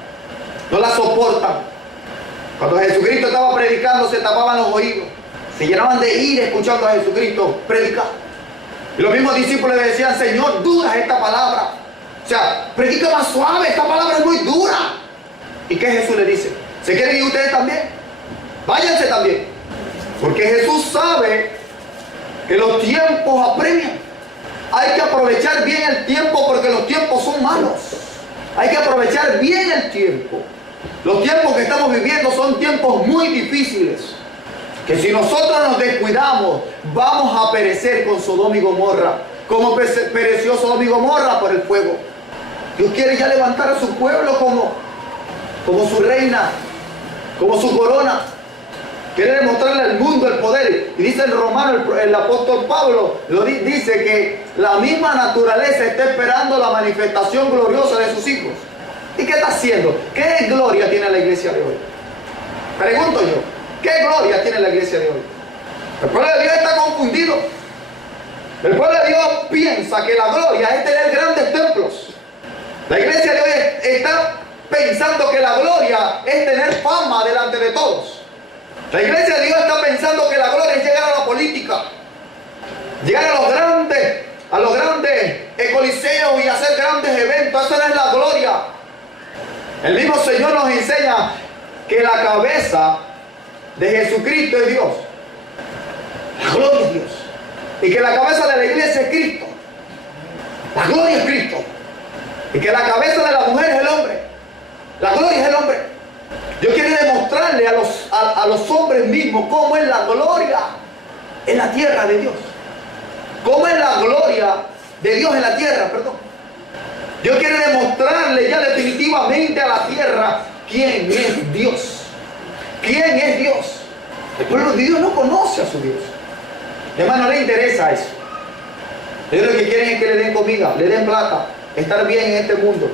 No la soportan. Cuando Jesucristo estaba predicando, se tapaban los oídos. Se llenaban de ira escuchando a Jesucristo predicar. Y los mismos discípulos le decían: Señor, dura esta palabra. O sea, predica más suave, esta palabra es muy dura. ¿Y qué Jesús le dice? ¿Se quieren ir ustedes también? Váyanse también. Porque Jesús sabe que los tiempos apremian. Hay que aprovechar bien el tiempo, porque los tiempos son malos. Hay que aprovechar bien el tiempo. Los tiempos que estamos viviendo son tiempos muy difíciles, que si nosotros nos descuidamos, vamos a perecer con Sodoma y Gomorra, como pereció Sodoma y Gomorra por el fuego. Dios quiere ya levantar a su pueblo como su reina, como su corona. Quiere demostrarle al mundo el poder. Y dice en Romano, el apóstol Pablo dice que la misma naturaleza está esperando la manifestación gloriosa de sus hijos. ¿Y qué está haciendo? ¿Qué gloria tiene la iglesia de hoy? Pregunto yo, ¿qué gloria tiene la iglesia de hoy? El pueblo de Dios está confundido. El pueblo de Dios piensa que la gloria es tener grandes templos. La iglesia de hoy está pensando que la gloria es tener fama delante de todos. La iglesia de Dios está pensando que la gloria es llegar a la política, llegar a los grandes coliseos y hacer grandes eventos. Eso no es la gloria. El mismo Señor nos enseña que la cabeza de Jesucristo es Dios. La gloria es Dios. Y que la cabeza de la iglesia es Cristo. La gloria es Cristo. Y que la cabeza de la mujer es el hombre. La gloria es el hombre. Dios quiere demostrarle a los hombres mismos cómo es la gloria en la tierra de Dios. Cómo es la gloria de Dios en la tierra, perdón. Dios quiere demostrarle ya definitivamente a la tierra quién es Dios. ¿Quién es Dios? El pueblo de Dios no conoce a su Dios. Además, no le interesa eso. Ellos lo que quieren es que le den comida, le den plata, estar bien en este mundo.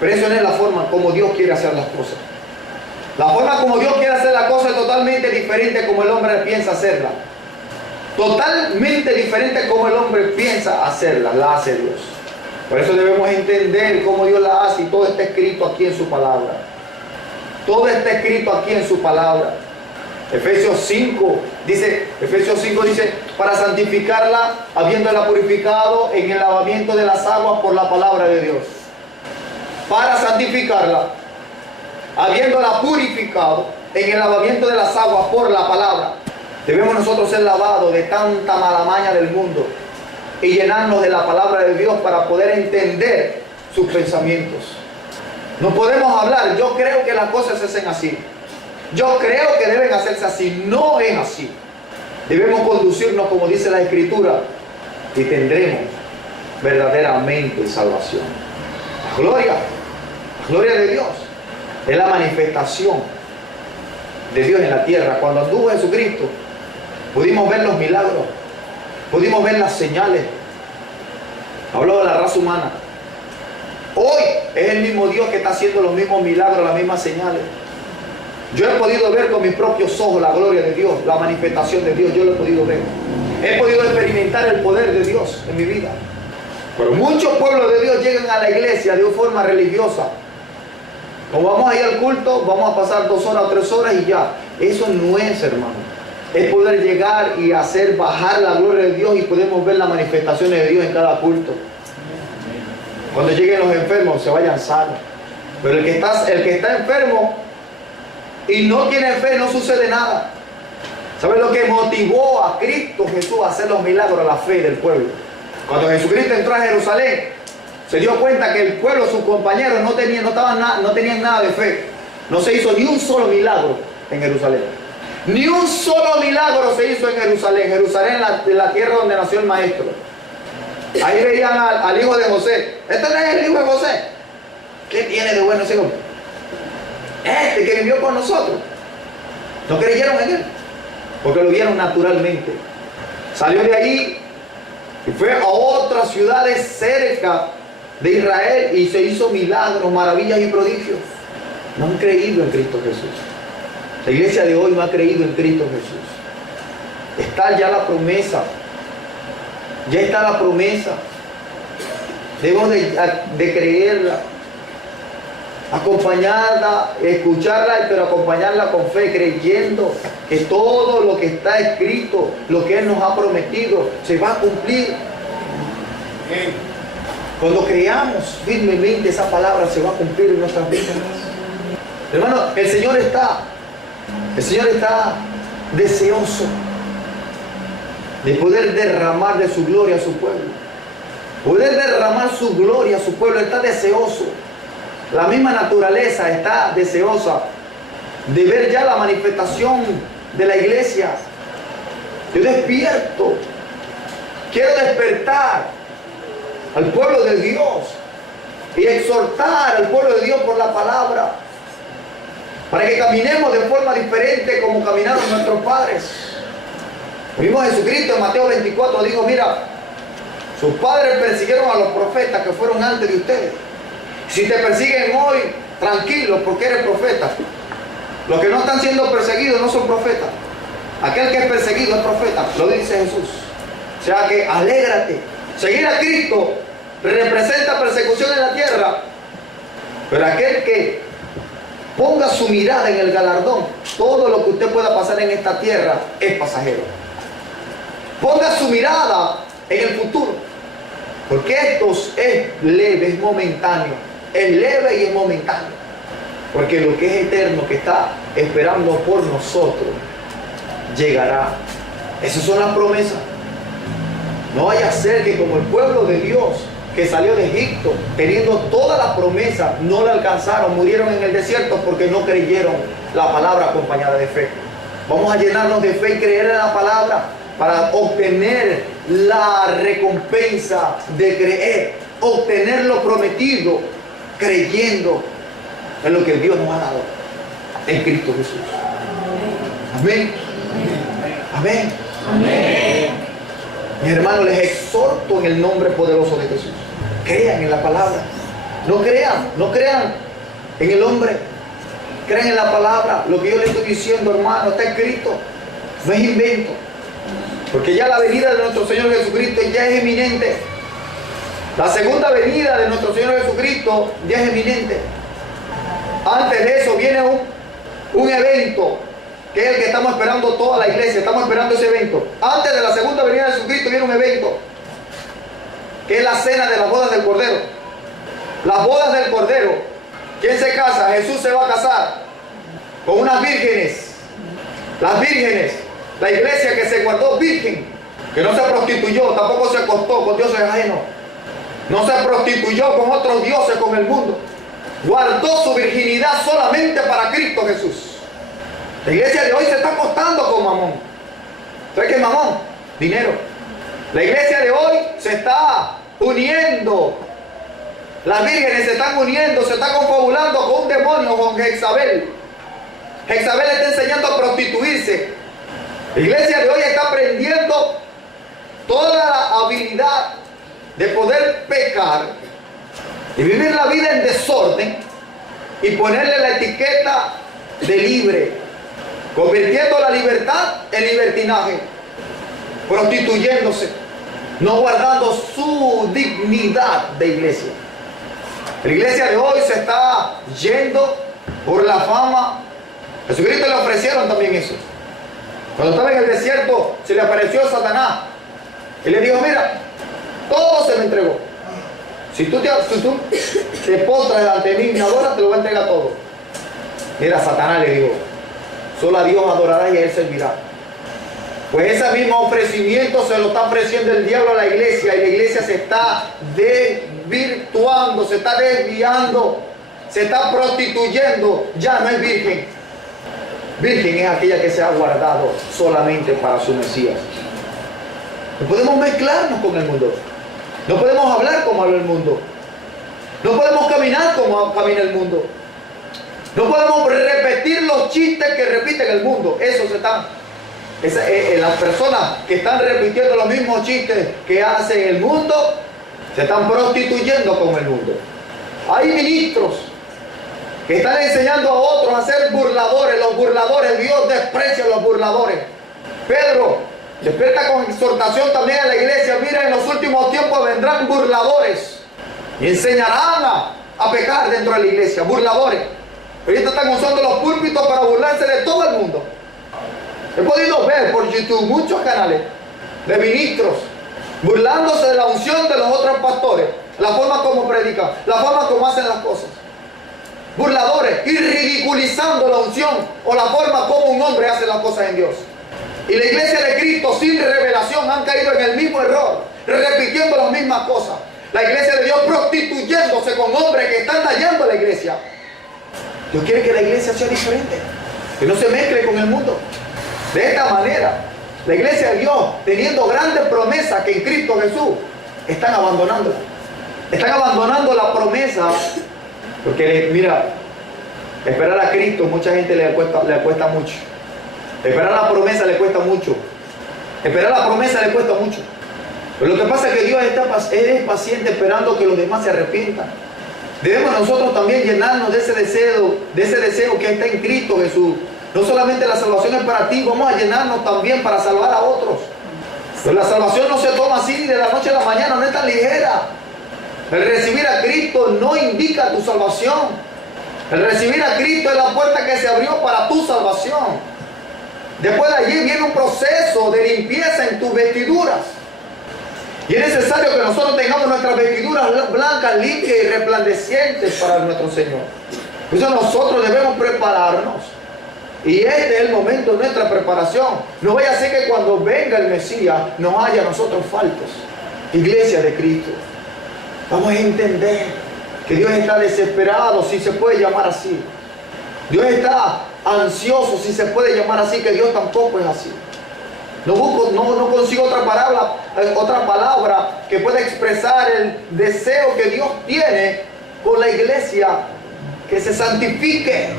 Pero eso no es la forma como Dios quiere hacer las cosas. La forma como Dios quiere hacer las cosas es totalmente diferente como el hombre piensa hacerla. Totalmente diferente como el hombre piensa hacerla, la hace Dios. Por eso debemos entender cómo Dios la hace y todo está escrito aquí en su palabra. Todo está escrito aquí en su palabra. Efesios 5 dice, para santificarla, habiéndola purificado en el lavamiento de las aguas por la palabra de Dios. Para santificarla, habiéndola purificado en el lavamiento de las aguas por la palabra. Debemos nosotros ser lavados de tanta mala maña del mundo y llenarnos de la palabra de Dios para poder entender sus pensamientos. No podemos hablar, yo creo que las cosas se hacen así, yo creo que deben hacerse así. No es así. Debemos conducirnos como dice la Escritura y tendremos verdaderamente salvación. La gloria de Dios es la manifestación de Dios en la tierra. Cuando anduvo Jesucristo, pudimos ver los milagros, pudimos ver las señales. Habló de la raza humana. Hoy es el mismo Dios que está haciendo los mismos milagros, las mismas señales. Yo he podido ver con mis propios ojos la gloria de Dios, la manifestación de Dios. Yo lo he podido ver. He podido experimentar el poder de Dios en mi vida. Pero muchos pueblos de Dios llegan a la iglesia de una forma religiosa. Como vamos a ir al culto, vamos a pasar 2 horas o 3 horas y ya. Eso no es, hermano. Es poder llegar y hacer bajar la gloria de Dios y podemos ver las manifestaciones de Dios en cada culto. Cuando lleguen los enfermos, se vayan sanos. Pero el que está enfermo y no tiene fe, no sucede nada. ¿Sabes lo que motivó a Cristo Jesús a hacer los milagros? La fe del pueblo. Cuando Jesucristo entró a Jerusalén, se dio cuenta que el pueblo, sus compañeros, no tenían nada de fe. No se hizo ni un solo milagro en Jerusalén. Ni un solo milagro se hizo en Jerusalén. Jerusalén, la tierra donde nació el maestro. Ahí veían al hijo de José. ¿Este no es el hijo de José? ¿Qué tiene de bueno ese hombre? Este que vivió con nosotros. No creyeron en él, porque lo vieron naturalmente. Salió de allí y fue a otras ciudades cerca de Israel y se hizo milagros, maravillas y prodigios. No han creído en Cristo Jesús. La iglesia de hoy no ha creído en Cristo Jesús. Está ya la promesa. Ya está la promesa. Debemos de creerla, acompañarla, escucharla, pero acompañarla con fe, creyendo que todo lo que está escrito, lo que Él nos ha prometido, se va a cumplir. Cuando creamos firmemente esa palabra, se va a cumplir en nuestras vidas. Hermano, el Señor está deseoso de poder derramar de su gloria a su pueblo. Poder derramar su gloria a su pueblo. Está deseoso. La misma naturaleza está deseosa de ver ya la manifestación de la iglesia. Yo despierto. Quiero despertar al pueblo de Dios y exhortar al pueblo de Dios por la palabra. para que caminemos de forma diferente como caminaron nuestros padres. Vimos Jesucristo en Mateo 24, dijo, mira, sus padres persiguieron a los profetas que fueron antes de ustedes. Si te persiguen hoy, tranquilo, porque eres profeta. Los que no están siendo perseguidos no son profetas. Aquel que es perseguido es profeta, lo dice Jesús. O sea que alégrate. Seguir a Cristo representa persecución en la tierra, pero aquel que ponga su mirada en el galardón, todo lo que usted pueda pasar en esta tierra es pasajero. Ponga su mirada en el futuro, porque esto es leve, es momentáneo, es leve y es momentáneo, porque lo que es eterno, que está esperando por nosotros, llegará. Esas son las promesas. No vaya a ser que como el pueblo de Dios que salió de Egipto, teniendo todas las promesas, no la alcanzaron, murieron en el desierto porque no creyeron la palabra acompañada de fe. Vamos a llenarnos de fe y creer en la palabra para obtener la recompensa de creer, obtener lo prometido, creyendo en lo que Dios nos ha dado en Cristo Jesús. Amén. Amén. Amén. Mis hermanos, les exhorto en el nombre poderoso de Jesús. Crean en la palabra. No crean en el hombre. Crean en la palabra. Lo que yo les estoy diciendo, hermano, está escrito. No es invento. Porque ya la venida de nuestro Señor Jesucristo ya es eminente. La segunda venida de nuestro Señor Jesucristo ya es eminente. Antes de eso viene un evento, que es el que estamos esperando toda la iglesia. Estamos esperando ese evento. Antes de la segunda venida de Jesucristo viene un evento, que es la cena de las bodas del Cordero. Las bodas del Cordero. ¿Quién se casa? Jesús se va a casar con unas vírgenes. Las vírgenes. La iglesia que se guardó virgen, que no se prostituyó, tampoco se acostó con dioses ajenos. No se prostituyó con otros dioses, con el mundo. Guardó su virginidad solamente para Cristo Jesús. La iglesia de hoy se está acostando con mamón. ¿Sabes qué es mamón? Dinero. La iglesia de hoy se está uniendo. Las vírgenes se están uniendo, se están confabulando con un demonio, con Jezabel. Jezabel le está enseñando a prostituirse. La iglesia de hoy está aprendiendo toda la habilidad de poder pecar y vivir la vida en desorden y ponerle la etiqueta de libre, convirtiendo la libertad en libertinaje, prostituyéndose, no guardando su dignidad de iglesia. La iglesia de hoy se está yendo por la fama. A Jesucristo le ofrecieron también eso. Cuando estaba en el desierto, se le apareció Satanás y le dijo, mira, todo se me entregó. Si tú te postras delante de mí y me adoras, te lo voy a entregar todo. Mira, Satanás le dijo, solo a Dios adorará y a Él servirá. Pues ese mismo ofrecimiento se lo está ofreciendo el diablo a la iglesia, y la iglesia se está desvirtuando, se está desviando, se está prostituyendo, ya no es virgen. Virgen es aquella que se ha guardado solamente para su Mesías. No podemos mezclarnos con el mundo. No podemos hablar como habla el mundo. No podemos caminar como camina el mundo. No podemos repetir los chistes que repiten el mundo. Las personas que están repitiendo los mismos chistes que hace el mundo, se están prostituyendo con el mundo. Hay ministros que están enseñando a otros a ser burladores. Los burladores, Dios desprecia a los burladores. Pedro despierta con exhortación también a la iglesia. Mira, en los últimos tiempos vendrán burladores y enseñarán a pecar dentro de la iglesia. Burladores. Ahorita están usando los púlpitos para burlarse de todo el mundo. He podido ver por YouTube muchos canales de ministros burlándose de la unción de los otros pastores, la forma como predican, la forma como hacen las cosas. Burladores, y ridiculizando la unción o la forma como un hombre hace las cosas en Dios. Y la iglesia de Cristo sin revelación han caído en el mismo error, repitiendo las mismas cosas. La iglesia de Dios prostituyéndose con hombres que están dañando a la iglesia. Dios quiere que la iglesia sea diferente, que no se mezcle con el mundo. De esta manera, la iglesia de Dios, teniendo grandes promesas que en Cristo Jesús, están abandonándola. Están abandonando la promesa. Porque mira, Esperar a Cristo, mucha gente le cuesta mucho. Esperar la promesa le cuesta mucho. Esperar la promesa le cuesta mucho. Pero lo que pasa es que Dios es paciente esperando que los demás se arrepientan. Debemos nosotros también llenarnos de ese deseo que está en Cristo Jesús. No solamente la salvación es para ti, vamos a llenarnos también para salvar a otros. Pero la salvación no se toma así de la noche a la mañana, no es tan ligera. El recibir a Cristo no indica tu salvación. El recibir a Cristo es la puerta que se abrió para tu salvación. Después de allí viene un proceso de limpieza en tus vestiduras. Y es necesario que nosotros tengamos nuestras vestiduras blancas, limpias y resplandecientes para nuestro Señor. Por eso nosotros debemos prepararnos. Y este es el momento de nuestra preparación. No vaya a ser que cuando venga el Mesías nos haya nosotros faltos. Iglesia de Cristo, vamos a entender que Dios está desesperado, si se puede llamar así. Dios está ansioso, si se puede llamar así, que Dios tampoco es así. No consigo otra palabra que pueda expresar el deseo que Dios tiene con la iglesia, que se santifique,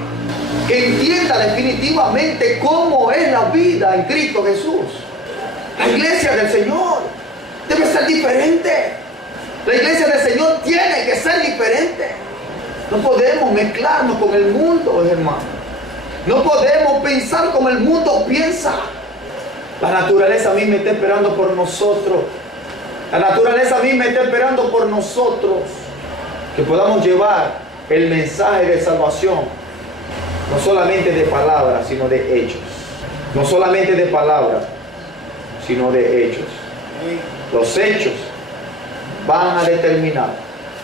que entienda definitivamente cómo es la vida en Cristo Jesús. La iglesia del Señor debe ser diferente. La iglesia del Señor tiene que ser diferente. No podemos mezclarnos con el mundo, hermano. No podemos pensar como el mundo piensa. La naturaleza misma está esperando por nosotros. La naturaleza misma está esperando por nosotros. Que podamos llevar el mensaje de salvación. No solamente de palabras, sino de hechos. No solamente de palabras, sino de hechos. Los hechos van a determinar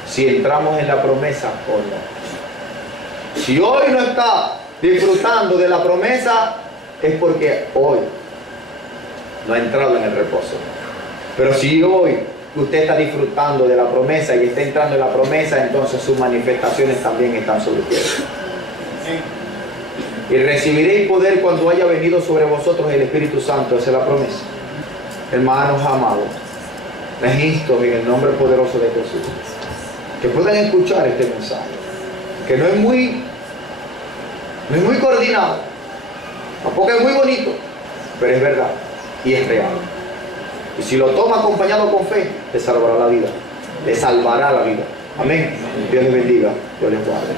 si entramos en la promesa o no. Si hoy no está disfrutando de la promesa, es porque hoy no ha entrado en el reposo. Pero si hoy usted está disfrutando de la promesa y está entrando en la promesa, entonces sus manifestaciones también están sobre usted. Y recibiréis poder cuando haya venido sobre vosotros el Espíritu Santo. Esa es la promesa. Hermanos amados, les insto en el nombre poderoso de Jesús que puedan escuchar este mensaje, que no es muy coordinado, tampoco es muy bonito, pero es verdad y es real. Y si lo toma acompañado con fe, le salvará la vida. Le salvará la vida. Amén. Dios les bendiga. Dios les guarde.